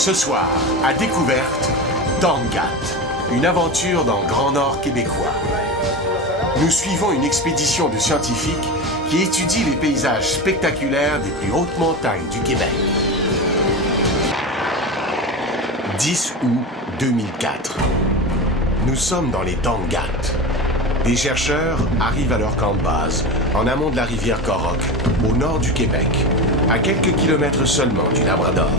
Ce soir, à découverte, Tangat, une aventure dans le Grand Nord québécois. Nous suivons une expédition de scientifiques qui étudie les paysages spectaculaires des plus hautes montagnes du Québec. 10 août 2004. Nous sommes dans les Tangats. Des chercheurs arrivent à leur camp de base, en amont de la rivière Coroc, au nord du Québec, à quelques kilomètres seulement du Labrador.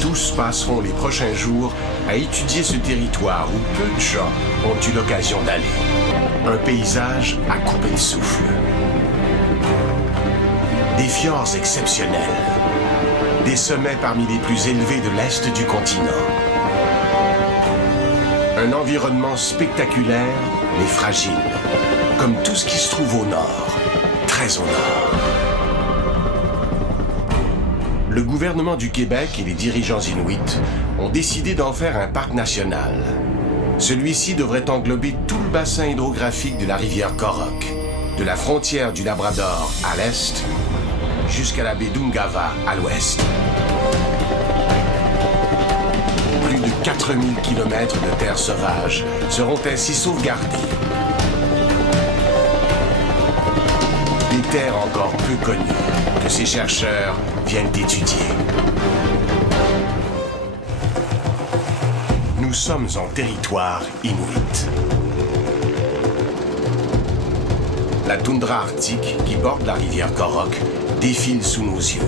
Tous passeront les prochains jours à étudier ce territoire où peu de gens ont eu l'occasion d'aller. Un paysage à couper le souffle. Des fjords exceptionnels. Des sommets parmi les plus élevés de l'Est du continent. Un environnement spectaculaire, mais fragile, comme tout ce qui se trouve au nord, très au nord. Le gouvernement du Québec et les dirigeants inuits ont décidé d'en faire un parc national. Celui-ci devrait englober tout le bassin hydrographique de la rivière Coroc, de la frontière du Labrador à l'est jusqu'à la baie d'Ungava à l'ouest. Plus de 4000 km de terre sauvage seront ainsi sauvegardés. Des terres encore peu connues que ces chercheurs viennent étudier. Nous sommes en territoire inuit. La toundra arctique qui borde la rivière Coroc défile sous nos yeux.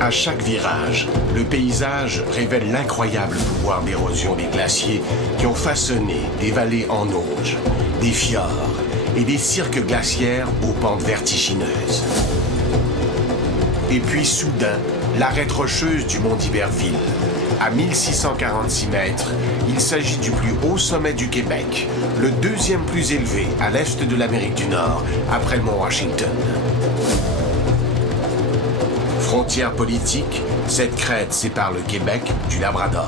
À chaque virage, le paysage révèle l'incroyable pouvoir d'érosion des glaciers qui ont façonné des vallées en auge, des fjords et des cirques glaciaires aux pentes vertigineuses. Et puis soudain, l'arête rocheuse du mont d'Iberville. À 1646 mètres, il s'agit du plus haut sommet du Québec, le deuxième plus élevé à l'est de l'Amérique du Nord, après le mont Washington. Frontière politique, cette crête sépare le Québec du Labrador.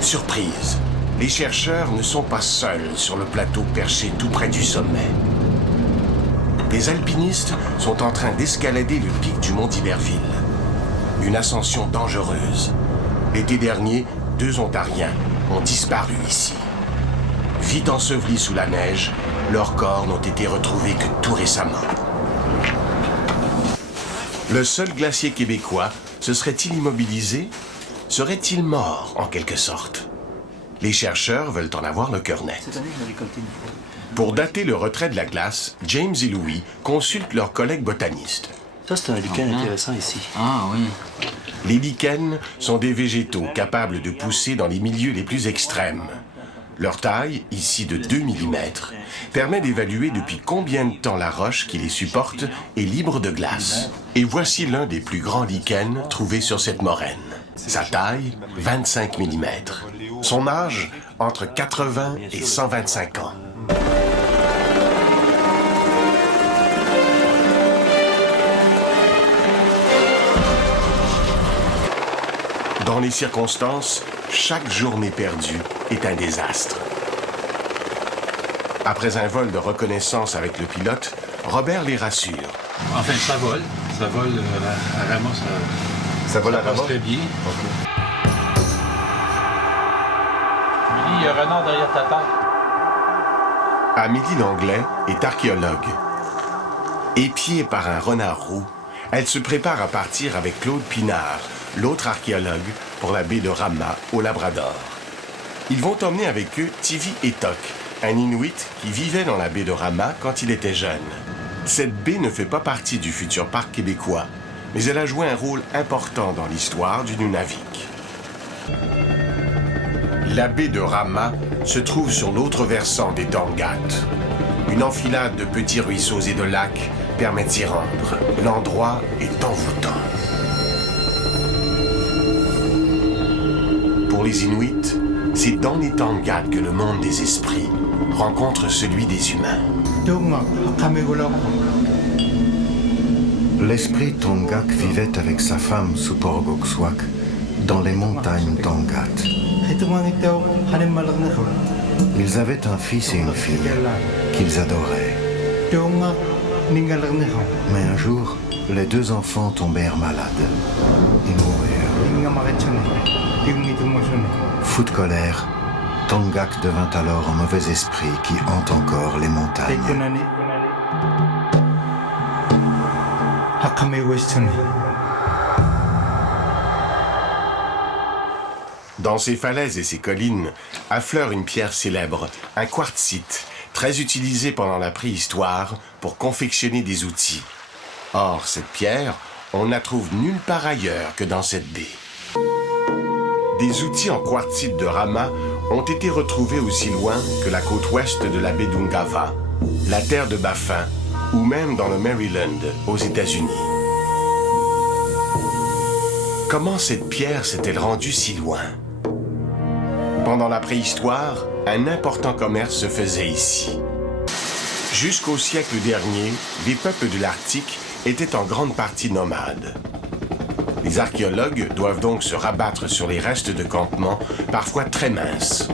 Surprise, les chercheurs ne sont pas seuls sur le plateau perché tout près du sommet. Les alpinistes sont en train d'escalader le pic du mont d'Iberville. Une ascension dangereuse. L'été dernier, 2 Ontariens ont disparu ici. Vite ensevelis sous la neige, leurs corps n'ont été retrouvés que tout récemment. Le seul glacier québécois se serait-il immobilisé? Serait-il mort, en quelque sorte? Les chercheurs veulent en avoir le cœur net. Cette année, je l'ai récolté une fois. Pour dater le retrait de la glace, James et Louis consultent leurs collègues botanistes. Ça, c'est un lichen intéressant ici. Ah oui. Les lichens sont des végétaux capables de pousser dans les milieux les plus extrêmes. Leur taille, ici de 2 mm, permet d'évaluer depuis combien de temps la roche qui les supporte est libre de glace. Et voici l'un des plus grands lichens trouvés sur cette moraine. Sa taille, 25 mm. Son âge, entre 80 et 125 ans. Dans les circonstances, chaque journée perdue est un désastre. Après un vol de reconnaissance avec le pilote, Robert les rassure. Enfin, ça vole à Rama, Ça vole à passe Rama? très bien. OK. Milly, il y a un renard derrière ta tête. Amélie Langlais est archéologue. Épiée par un renard roux, elle se prépare à partir avec Claude Pinard, l'autre archéologue, pour la baie de Rama, au Labrador. Ils vont emmener avec eux Tivi Etok, un Inuit qui vivait dans la baie de Rama quand il était jeune. Cette baie ne fait pas partie du futur parc québécois, mais elle a joué un rôle important dans l'histoire du Nunavik. La baie de Rama se trouve sur l'autre versant des Tangats. Une enfilade de petits ruisseaux et de lacs permet d'y rendre. L'endroit est envoûtant. Pour les Inuits, c'est dans les Tangats que le monde des esprits rencontre celui des humains. L'esprit Tongak vivait avec sa femme Suporgokswak dans les montagnes Tangat. Ils avaient un fils et une fille qu'ils adoraient. Mais un jour, les deux enfants tombèrent malades et moururent. Fou de colère, Tongak devint alors un mauvais esprit qui hante encore les montagnes. Dans ces falaises et ces collines affleure une pierre célèbre, un quartzite, très utilisé pendant la préhistoire pour confectionner des outils. Or, cette pierre, on ne la trouve nulle part ailleurs que dans cette baie. Des outils en quartzite de Rama ont été retrouvés aussi loin que la côte ouest de la baie d'Ungava, la terre de Baffin, ou même dans le Maryland, aux États-Unis. Comment cette pierre s'est-elle rendue si loin? Pendant la préhistoire, un important commerce se faisait ici. Jusqu'au siècle dernier, les peuples de l'Arctique étaient en grande partie nomades. Les archéologues doivent donc se rabattre sur les restes de campements, parfois très minces.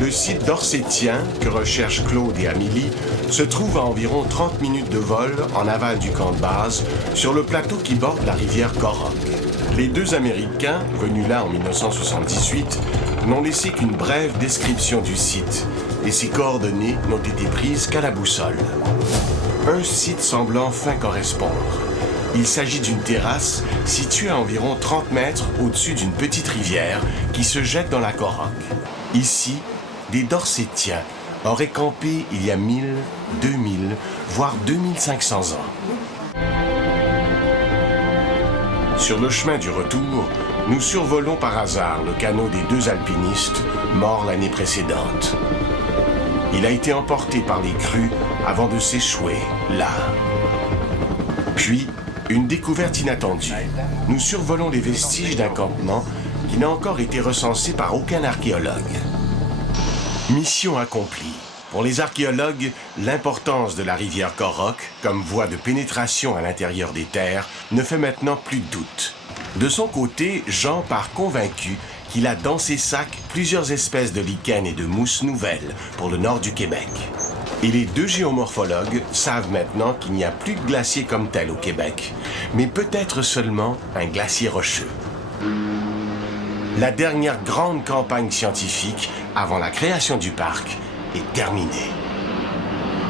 Le site dorsétien, que recherchent Claude et Amélie, se trouve à environ 30 minutes de vol en aval du camp de base, sur le plateau qui borde la rivière Korok. Les deux Américains, venus là en 1978, n'ont laissé qu'une brève description du site, et ses coordonnées n'ont été prises qu'à la boussole. Un site semble enfin correspondre. Il s'agit d'une terrasse située à environ 30 mètres au-dessus d'une petite rivière qui se jette dans la Korok. Ici, des Dorsétiens auraient campé il y a 1000, 2000, voire 2500 ans. Sur le chemin du retour, nous survolons par hasard le canot des deux alpinistes morts l'année précédente. Il a été emporté par les crues avant de s'échouer là. Puis, une découverte inattendue. Nous survolons les vestiges d'un campement qui n'a encore été recensé par aucun archéologue. Mission accomplie. Pour les archéologues, l'importance de la rivière Korok comme voie de pénétration à l'intérieur des terres ne fait maintenant plus de doute. De son côté, Jean part convaincu qu'il a dans ses sacs plusieurs espèces de lichens et de mousses nouvelles pour le nord du Québec. Et les deux géomorphologues savent maintenant qu'il n'y a plus de glacier comme tel au Québec, mais peut-être seulement un glacier rocheux. La dernière grande campagne scientifique avant la création du parc est terminée.